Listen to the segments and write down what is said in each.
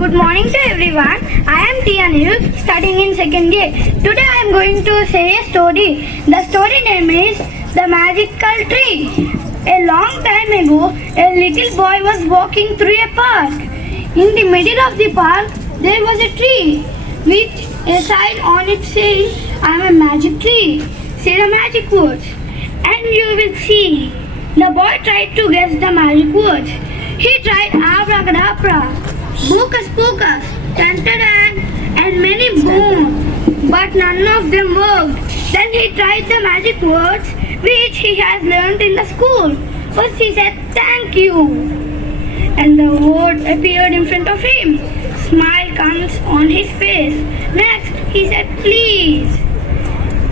Good morning to everyone. I am Tia Nil, studying in second year. Today I am going to say a story. The story name is The Magical Tree. A long time ago, a little boy was walking through a park. In the middle of the park, there was a tree with a sign on it saying, I am a magic tree. Say the magic words and you will see. The boy tried to guess the magic words. He tried abracadabra, hocus pocus, tantaran, and many more, but none of them worked. Then he tried the magic words which he has learned in the school. First he said, thank you. And the word appeared in front of him. Smile comes on his face. Next he said, please.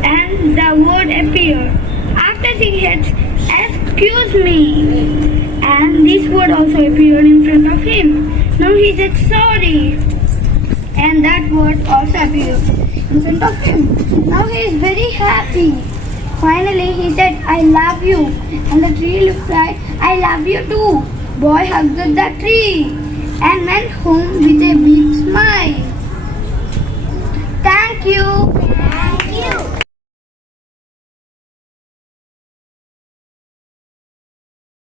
And the word appeared. After he said, excuse me. And this word also appeared in front of him. Now he said, sorry. And that word also appeared in front of him. Now he is very happy. Finally he said, I love you. And the tree replied, I love you too. Boy hugged the tree and went home with a big smile. Thank you.